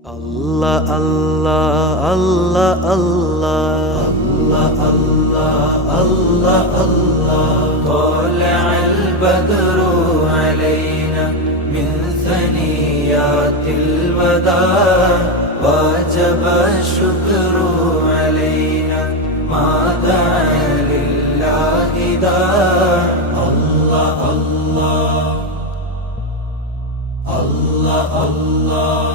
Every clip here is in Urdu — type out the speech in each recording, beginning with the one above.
الله الله الله الله الله الله الله طلع البدر علينا من ثنيات الوداع وجب الشكر علينا ما دعا لله داع الله الله الله الله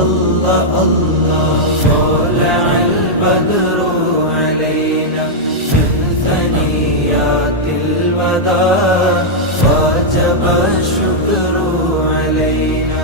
الله الله طلع البدر علينا من ثنيات الوداع وجب الشكر علينا